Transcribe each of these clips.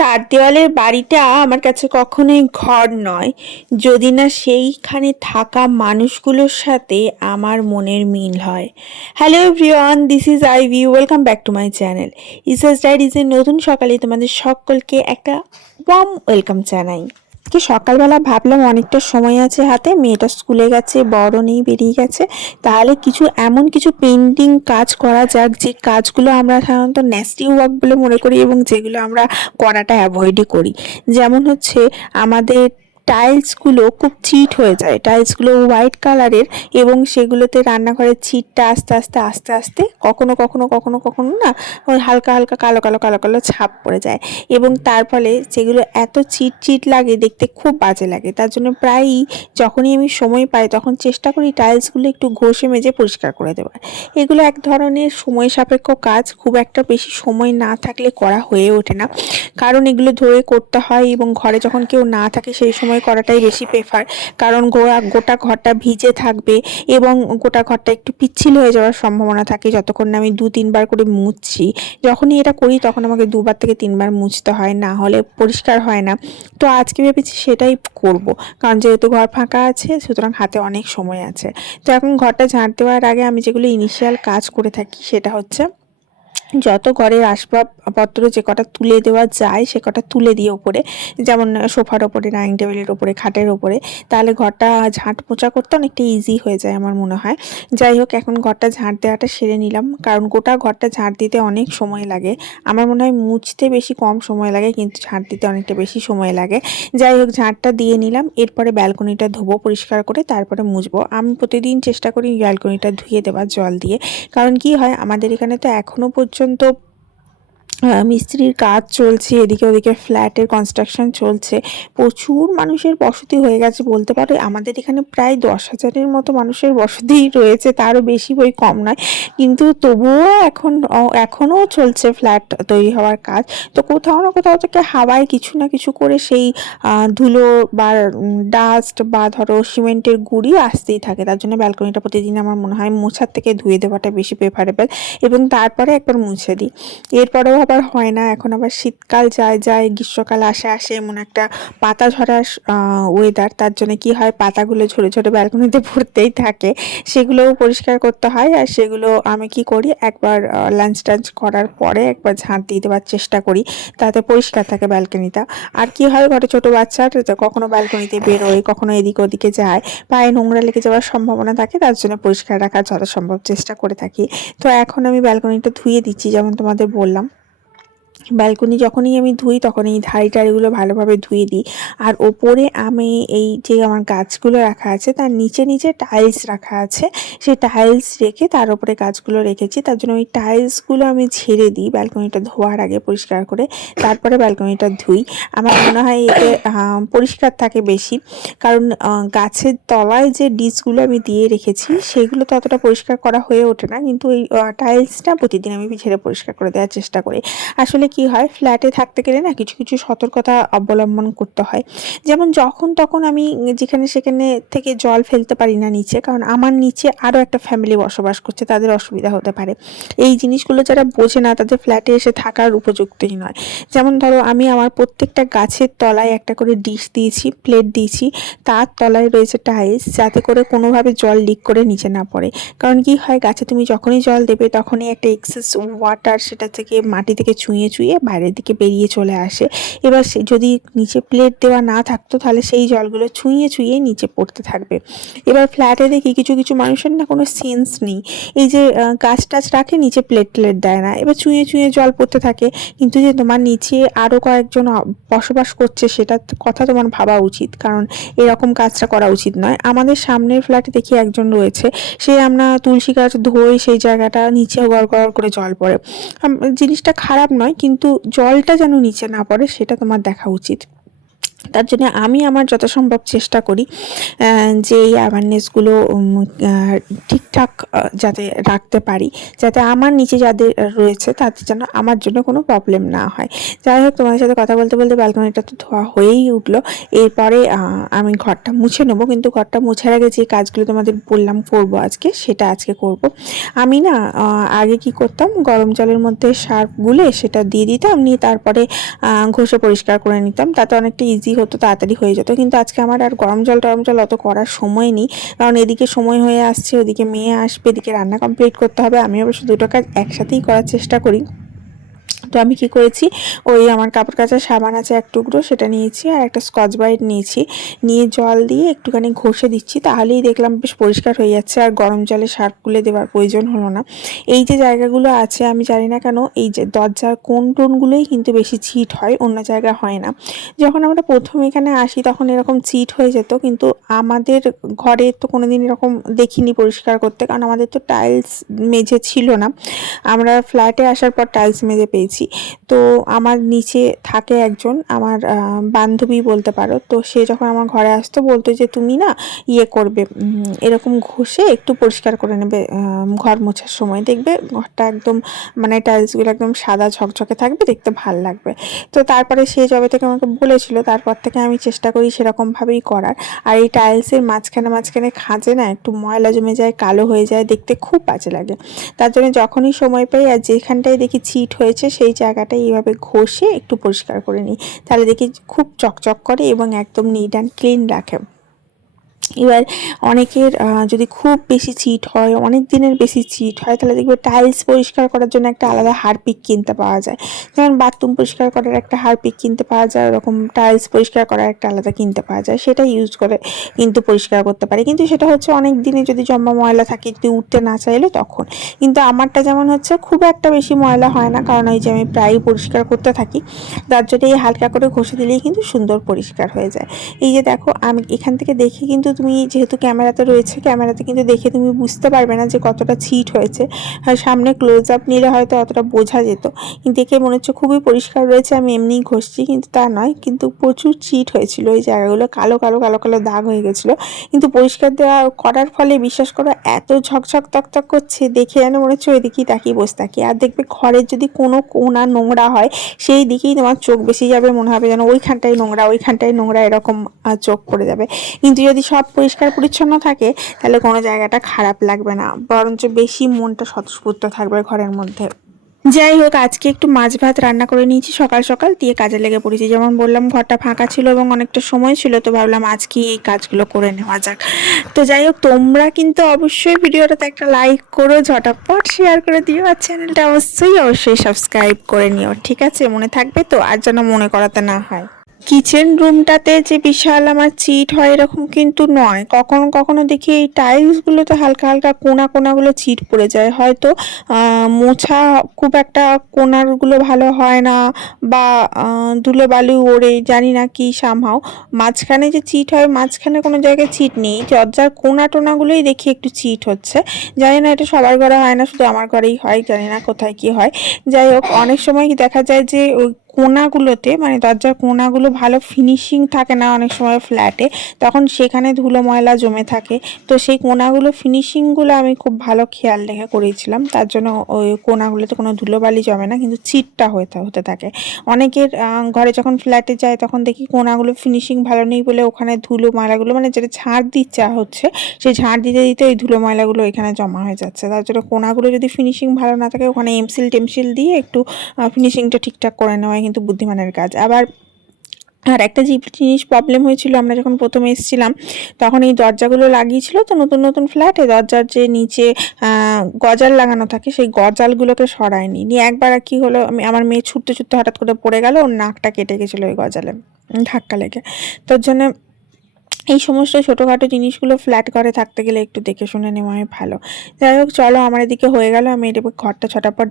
চার দেওয়ালের বাড়িটা আমার কাছে কখনোই ঘর নয়, যদি না সেইখানে থাকা মানুষগুলোর সাথে আমার মনের মিল হয়। Hello everyone, this is Ivy, welcome back to my channel ইসাস ডায়েরিজের নতুন সকালে তোমাদের সকলকে একটা ওয়ার্ম ওয়েলকাম জানাই। কি সকালবেলা ভাবলাম অনেকটা সময় আছে হাতে, মেয়েটা স্কুলে গেছে, বড় নেই, বেরিয়ে গেছে, তাহলে এমন কিছু পেন্টিং কাজ করা যাক যে কাজগুলো আমরা সাধারণত ন্যাস্টি ওয়ার্ক বলে মনে করি এবং যেগুলো আমরা করাটা অ্যাভয়েডই করি। যেমন হচ্ছে আমাদের টাইলসগুলো খুব চিট হয়ে যায়, টাইলসগুলো হোয়াইট কালারের এবং সেগুলোতে রান্নাঘরের ছিটটা আস্তে আস্তে আস্তে আস্তে কখনো কখনো কখনো কখনো না ওই হালকা হালকা কালো কালো কালো কালো ছাপ পড়ে যায় এবং তার ফলে সেগুলো এত চিট চিট লাগে, দেখতে খুব বাজে লাগে। তার জন্য প্রায়ই যখনই আমি সময় পাই তখন চেষ্টা করি টাইলসগুলো একটু ঘষে মেজে পরিষ্কার করে দেওয়ার। এগুলো এক ধরনের সময় সাপেক্ষ কাজ, খুব একটা বেশি সময় না থাকলে করা হয়ে ওঠে না, কারণ এগুলো ধরে করতে হয় এবং ঘরে যখন কেউ না থাকে সেই সময় করাটাই বেশি প্রেফার। কারণ গোটা ঘরটা ভিজে থাকবে এবং গোটা ঘরটা একটু পিচ্ছিল হয়ে যাওয়ার সম্ভাবনা থাকে যতক্ষণ না আমি 2-3 বার করে মুছছি। যখনই এটা করি তখন আমাকে 2 বার থেকে 3 বার মুছতে হয়, না হলে পরিষ্কার হয় না। তো আজকে ভেবেছি সেটাই করব, কারণ যেহেতু ঘর ফাঁকা আছে সুতরাং হাতে অনেক সময় আছে। তো এখন ঘরটা ঝাঁট দেওয়ার আগে আমি যেগুলো ইনিশিয়াল কাজ করে থাকি সেটা হচ্ছে যত ঘরের আসবাবপত্র যে কটা তুলে দেওয়া যায় সে কটা তুলে দিয়ে ওপরে, যেমন সোফার ওপরে, ডাইনিং টেবিলের ওপরে, খাটের ওপরে, তাহলে ঘরটা ঝাঁট পোছা করতে অনেকটা ইজি হয়ে যায় আমার মনে হয়। যাই হোক, এখন ঘরটা ঝাঁট দেওয়াটা সেরে নিলাম, কারণ গোটা ঘরটা ঝাঁট দিতে অনেক সময় লাগে। আমার মনে হয় মুছতে বেশি কম সময় লাগে কিন্তু ঝাঁট দিতে অনেকটা বেশি সময় লাগে। যাই হোক, ঝাঁটটা দিয়ে নিলাম, এরপরে ব্যালকনিটা ধোবো পরিষ্কার করে, তারপরে মুছবো। আমি প্রতিদিন চেষ্টা করি ব্যালকনিটা ধুয়ে দেওয়ার জল দিয়ে, কারণ কি হয় আমাদের এখানে তো এখনো পর্যন্ত মিস্ত্রির কাজ চলছে, এদিকে ওদিকে ফ্ল্যাটের কনস্ট্রাকশন চলছে, প্রচুর মানুষের বসতি হয়ে গেছে বলতে পারো। আমাদের এখানে প্রায় 10,000-এর মতো মানুষের বসতি রয়েছে, তারও বেশি বই কম নয়, কিন্তু তবুও এখনও চলছে ফ্ল্যাট তৈরি হওয়ার কাজ। তো কোথাও না কোথাও থেকে হাওয়ায় কিছু না কিছু করে সেই ধুলো বা ডাস্ট বা ধরো সিমেন্টের গুঁড়ি আসতেই থাকে। তার জন্য ব্যালকনিটা প্রতিদিন আমার মনে হয় মোছার থেকে ধুয়ে দেওয়াটা বেশি প্রেফারেবল এবং তারপরে একবার মুছে দিই। এরপরেও আবার হয় না, এখন আবার শীতকাল যায় যায়, গ্রীষ্মকাল আসে আসে, এমন একটা পাতা ঝরার ওয়েদার। তার জন্য কি হয়, পাতাগুলো ঝরে ঝরে ব্যালকনিতে পড়তেই থাকে, সেগুলোও পরিষ্কার করতে হয়। আর সেগুলো আমি কি করি, একবার লাঞ্চ টাঞ্চ করার পরে একবার ঝাঁট দিয়ে দেওয়ার চেষ্টা করি, তাতে পরিষ্কার থাকে ব্যালকনিটা। আর কি হয়, ঘরে ছোটো বাচ্চার কখনো ব্যালকনিতে বেরোয়, কখনো এদিকে ওদিকে যায়, পায়ে নোংরা লেগে যাওয়ার সম্ভাবনা থাকে, তার জন্য পরিষ্কার রাখার যথাসম্ভব চেষ্টা করে থাকি। তো এখন আমি ব্যালকনিটা ধুয়ে দিচ্ছি, যেমন তোমাদের বললাম। ব্যালকনি যখনই আমি ধুই তখন এই ধাড়ি টাড়িগুলো ভালোভাবে ধুয়ে দিই। আর ওপরে আমি এই যে আমার গাছগুলো রাখা আছে তার নিচে নিচে টাইলস রাখা আছে, সেই টাইলস রেখে তার উপরে গাছগুলো রেখেছি। তার জন্য ওই টাইলসগুলো আমি ঝেড়ে দিই ব্যালকনিটা ধোয়ার আগে পরিষ্কার করে, তারপরে ব্যালকনিটা ধুই। আমার মনে হয় এতে পরিষ্কার থাকে বেশি, কারণ গাছের তলায় যে ডিসগুলো আমি দিয়ে রেখেছি সেগুলো তো অতটা পরিষ্কার করা হয়ে ওঠে না, কিন্তু এই টাইলসটা প্রতিদিন আমি ঝেড়ে পরিষ্কার করে দেওয়ার চেষ্টা করি। আসলে কি হয়, ফ্ল্যাটে থাকতে গেলে না কিছু কিছু সতর্কতা অবলম্বন করতে হয়। যেমন যখন তখন আমি যেখানে সেখানে থেকে জল ফেলতে পারি না নিচে, কারণ আমার নিচে আরও একটা ফ্যামিলি বসবাস করছে, তাদের অসুবিধা হতে পারে। এই জিনিসগুলো যারা বোঝে না তাদের ফ্ল্যাটে এসে থাকার উপযুক্তই নয়। যেমন ধরো, আমি আমার প্রত্যেকটা গাছের তলায় একটা করে ডিশ দিয়েছি, প্লেট দিয়েছি, তার তলায় রয়েছে টাইলস, যাতে করে কোনোভাবে জল লিক করে নিচে না পড়ে। কারণ কি হয়, গাছে তুমি যখনই জল দেবে তখনই একটা এক্সেস ওয়াটার সেটা থেকে মাটি থেকে চুঁয়ে চুঁয়ে বাইরের দিকে বেরিয়ে চলে আসে। এবার সে যদি নিচে প্লেট দেওয়া না থাকতো তাহলে সেই জলগুলো ছুঁয়ে ছুঁয়ে নিচে পড়তে থাকবে। এবার ফ্ল্যাটে দেখি কিছু কিছু মানুষের না কোনো সেন্স নেই, এই যে গাছ টাছ রাখে নিচে প্লেট প্লেট দেয় না, এবার চুঁয়ে চুঁয়ে জল পড়তে থাকে। কিন্তু যে তোমার নিচে আরও কয়েকজন বসবাস করছে সেটা কথা তোমার ভাবা উচিত, কারণ এরকম কাজটা করা উচিত নয়। আমাদের সামনের ফ্ল্যাটে দেখি একজন রয়েছে, সে আমরা তুলসী গাছ ধোই, সেই জায়গাটা নিচে গড় গড় করে জল পড়ে। জিনিসটা খারাপ নয়, কিন্তু জলটা যেন নিচে না পড়ে সেটা তোমার দেখা উচিত। তার জন্য আমি আমার যত সম্ভব চেষ্টা করি যে এই অ্যাওয়ারনেসগুলো ঠিকঠাক যাতে রাখতে পারি, যাতে আমার নিচে যাদের রয়েছে তাদের যেন আমার জন্য কোনো প্রবলেম না হয়। যাই হোক, তোমাদের সাথে কথা বলতে বলতে ব্যালকনিটা তো ধোয়া হয়েই উঠলো। এরপরে আমি ঘরটা মুছে নেবো, কিন্তু ঘরটা মোছার আগে যে কাজগুলো তোমাদের বললাম করব আজকে, সেটা আজকে করব। আমি না আগে কি করতাম, গরম জলের মধ্যে সার্ফ গুলে সেটা দিয়ে দিতাম, নিয়ে তারপরে ঘষে পরিষ্কার করে নিতাম, তাতে অনেকটা ইজি হতো, তাড়াতাড়ি হয়ে যেত। কিন্তু আজকে আমার আর গরম জল টরম জল অত করার সময় নেই, কারণ এদিকে সময় হয়ে আসছে, ওদিকে মেয়ে আসবে, এদিকে রান্না কমপ্লিট করতে হবে। আমি অবশ্য দুটো কাজ একসাথেই করার চেষ্টা করি। তো আমি কি করেছি, ওই আমার কাপড় কাচার সাবান আছে এক টুকরো, সেটা নিয়েছি, আর একটা স্কচ ব্রাইট নিয়েছি, নিয়ে জল দিয়ে একটুখানি ঘষে দিচ্ছি, তাহলেই দেখলাম বেশ পরিষ্কার হয়ে যাচ্ছে, আর গরম জলে সার্ফ গুলে দেওয়ার প্রয়োজন হলো না। এই যে জায়গাগুলো আছে, আমি জানি না কেন এই যে দরজার কোণ টোনগুলোই কিন্তু বেশি ছিট হয়, অন্য জায়গায় হয় না। যখন আমরা প্রথম এখানে আসি তখন এরকম চিট হয়ে যেত, কিন্তু আমাদের ঘরে তো কোনোদিন এরকম দেখিনি পরিষ্কার করতে, কারণ আমাদের তো টাইলস মেঝে ছিল না। আমরা ফ্ল্যাটে আসার পর টাইলস মেঝে পেয়েছি। তো আমার নিচে থাকে একজন, আমার বান্ধবী বলতে পারো, তো সে যখন আমার ঘরে আসতো বলতো যে তুমি না ইয়ে করবে, এরকম ঘষে একটু পরিষ্কার করে নেবে ঘর মোছার সময়, দেখবে ঘরটা একদম মানে টাইলসগুলো একদম সাদা ঝকঝকে থাকবে, দেখতে ভাল লাগবে। তো তারপরে সে যবে থেকে আমাকে বলেছিল, তারপর থেকে আমি চেষ্টা করি সেরকমভাবেই করার। আর এই টাইলসের মাঝখানে মাঝখানে খাঁজে না একটু ময়লা জমে যায়, কালো হয়ে যায়, দেখতে খুব বাজে লাগে। তার জন্য যখনই সময় পাই আর যেখানটায় দেখি ছিট হয়েছে সেই জায়গাটায় এইভাবে ঘষে একটু পরিষ্কার করে নিই, তাহলে দেখি খুব চকচক করে এবং একদম নিট অ্যান্ড ক্লিন রাখে। এবার অনেকের যদি খুব বেশি চিট হয়, অনেক দিনের বেশি চিট হয়, তাহলে দেখবে টাইলস পরিষ্কার করার জন্য একটা আলাদা হারপিক কিনতে পাওয়া যায়। যেমন বাথরুম পরিষ্কার করার একটা হারপিক কিনতে পাওয়া যায়, ওরকম টাইলস পরিষ্কার করার একটা আলাদা কিনতে পাওয়া যায়, সেটা ইউজ করে কিন্তু পরিষ্কার করতে পারে। কিন্তু সেটা হচ্ছে অনেক দিনে যদি জমা ময়লা থাকে, যদি উঠতে না চাইলে তখন। কিন্তু আমারটা যেমন হচ্ছে খুব একটা বেশি ময়লা হয় না, কারণ ওই যে আমি প্রায়ই পরিষ্কার করতে থাকি, তার জন্য এই হালকা করে ঘষে দিলেই কিন্তু সুন্দর পরিষ্কার হয়ে যায়। এই যে দেখো, আমি এখান থেকে দেখে কিন্তু তুমি যেহেতু ক্যামেরাতে রয়েছে, ক্যামেরাতে কিন্তু দেখে তুমি বুঝতে পারবে না যে কতটা ছিট হয়েছে। আর সামনে ক্লোজ আপ নিলে হয়তো অতটা বোঝা যেত, কিন্তু দেখে মনে হচ্ছে খুবই পরিষ্কার রয়েছে, আমি এমনিই ঘষছি, কিন্তু তা নয়, কিন্তু প্রচুর চিট হয়েছিল, ওই জায়গাগুলো কালো কালো কালো কালো দাগ হয়ে গেছিলো। কিন্তু পরিষ্কার দেওয়া করার ফলে বিশ্বাস করো এত ঝকঝক তকতক করছে, দেখে যেন মনে হচ্ছে ওই দিকেই তাকিয়ে বসে থাকি। আর দেখবে ঘরের যদি কোনো কোণা নোংরা হয়, সেই দিকেই তোমার চোখ বেশি যাবে, মনে হবে যেন ওইখানটাই নোংরা, ওইখানটাই নোংরা, এরকম চোখ পড়ে যাবে। কিন্তু যদি সব পরিষ্কার পরিচ্ছন্ন থাকে, তাহলে কোনো জায়গাটা খারাপ লাগবে না, বরঞ্চ বেশি মনটা স্বতঃস্ফূর্ত থাকবে ঘরের মধ্যে। যাই হোক, আজকে একটু মাছ ভাত রান্না করে নিয়েছি সকাল সকাল, দিয়ে কাজে লেগে পড়েছি। যেমন বললাম, ঘরটা ফাঁকা ছিল এবং অনেকটা সময় ছিল, তো ভাবলাম আজকে এই কাজগুলো করে নেওয়া যাক। তো যাই হোক, তোমরা কিন্তু অবশ্যই ভিডিওটাতে একটা লাইক করো, ঝটাপট শেয়ার করে দিও, আর চ্যানেলটা অবশ্যই অবশ্যই সাবস্ক্রাইব করে নিও, ঠিক আছে? মনে থাকবে তো, আর যেন মনে করাতে না হয়। কিচেন রুমটাতে যে বিশাল আমার চিট হয় এরকম কিন্তু নয়, কখনো কখনো দেখি এই টাইলসগুলোতে হালকা হালকা কোনাগুলো চিট পড়ে যায়, হয়তো মোছা খুব একটা কোনারগুলো ভালো হয় না, বা ধুলোবালি ওড়ে, জানি না কি সামহাও। মাঝখানে যে চিট হয়, মাঝখানে কোনো জায়গায় চিট নেই, দরজার টোনাগুলোই দেখি একটু চিট হচ্ছে। জানি না এটা সবার ঘরে হয় না, শুধু আমার ঘরেই হয়, জানি না কোথায় কি হয়। যাই হোক, অনেক সময় দেখা যায় যে ওই কোনাগুলোতে, মানে দরজার কোনাগুলো ভালো ফিনিশিং থাকে না অনেক সময় ফ্ল্যাটে, তখন সেখানে ধুলো ময়লা জমে থাকে। তো সেই কোনাগুলো ফিনিশিংগুলো আমি খুব ভালো খেয়াল রেখে করেছিলাম, তার জন্য ওই কোনাগুলোতে কোনো ধুলোবালি জমে না, কিন্তু চিটটা হতে থাকে। অনেকের ঘরে যখন ফ্ল্যাটে যায় তখন দেখি কোনাগুলো ফিনিশিং ভালো নেই বলে ওখানে ধুলো ময়লাগুলো, মানে যেটা ঝাড় দিচ্ছে হচ্ছে, সেই ঝাড় দিতে দিতে ওই ধুলো ময়লাগুলো এখানে জমা হয়ে যাচ্ছে। তার জন্য কোনাগুলো যদি ফিনিশিং ভালো না থাকে, ওখানে এমসিল টেমসিল দিয়ে একটু ফিনিশিংটা ঠিকঠাক করে নেওয়াই কিন্তু বুদ্ধিমানের কাজ। আবার আর একটা জিনিস প্রবলেম হয়েছিল, আমরা যখন প্রথমে এসেছিলাম তখন এই দরজাগুলো লাগিয়েছিল, তো নতুন নতুন ফ্ল্যাটে দরজার যে নিচে গজাল লাগানো থাকে, সেই গজালগুলোকে সরায়নি, নিয়ে একবার কি হলো, আমার মেয়ে ছুটতে ছুটতে হঠাৎ করে পড়ে গেল, ওর নাকটা কেটে গেছিলো ওই গজালে ধাক্কা লেগে। তোর জন্য এই সমস্ত ছোটোখাটো জিনিসগুলো ফ্ল্যাট ঘরে থাকতে গেলে একটু দেখে শুনে নেওয়াই ভালো। যাই হোক চলো, আমার এদিকে হয়ে গেল। আমি এবার ঘরটা ছটাপট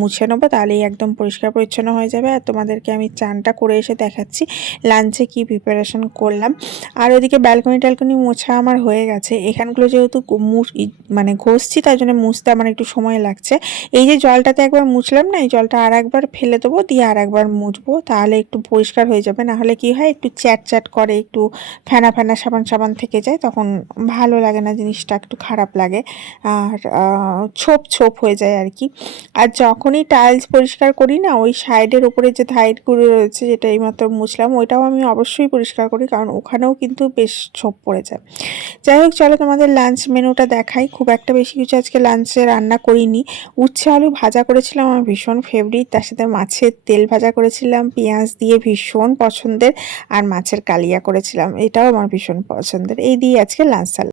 মুছে নেবো, তাহলেই একদম পরিষ্কার পরিচ্ছন্ন হয়ে যাবে। আর তোমাদেরকে আমি চানটা করে এসে দেখাচ্ছি লাঞ্চে কি প্রিপারেশন করলাম। আর ওদিকে ব্যালকনি ট্যালকনি মোছা আমার হয়ে গেছে। এখানগুলো যেহেতু মানে ঘষছি, তার জন্য মুছতে আমার একটু সময় লাগছে। এই যে জলটাতে একবার মুছলাম না, এই জলটা আর একবার ফেলে দেবো, দিয়ে আর একবার মুছবো, তাহলে একটু পরিষ্কার হয়ে যাবে। না হলে কি হয়, একটু চ্যাট চ্যাট করে, একটু ফেনা ফেনা সাবান সাবান থেকে যায়, তখন ভালো লাগে না, জিনিসটা একটু খারাপ লাগে। আর ছোপ ছোপ হয়ে যায় আর কি। আর যখনই টাইলস পরিষ্কার করি না, ওই সাইডের উপরে যে ধাইটগুলো রয়েছে, যেটা এইমাত্র মুছলাম, ওইটাও আমি অবশ্যই পরিষ্কার করি, কারণ ওখানেও কিন্তু বেশ ছোপ পড়ে যায়। যাই হোক চলো, তোমাদের লাঞ্চ মেনুটা দেখাই। খুব একটা বেশি কিছু আজকে লাঞ্চে রান্না করিনি। উচ্ছে আলু ভাজা করেছিলাম, আমার ভীষণ ফেভারিট। তার সাথে মাছের তেল ভাজা করেছিলাম পেঁয়াজ দিয়ে, ভীষণ পছন্দের। আর মাছের কালিয়া করেছিলাম, এটাও আমার ভীষণ পছন্দের। এই দিয়ে আজকে লাঞ্চ।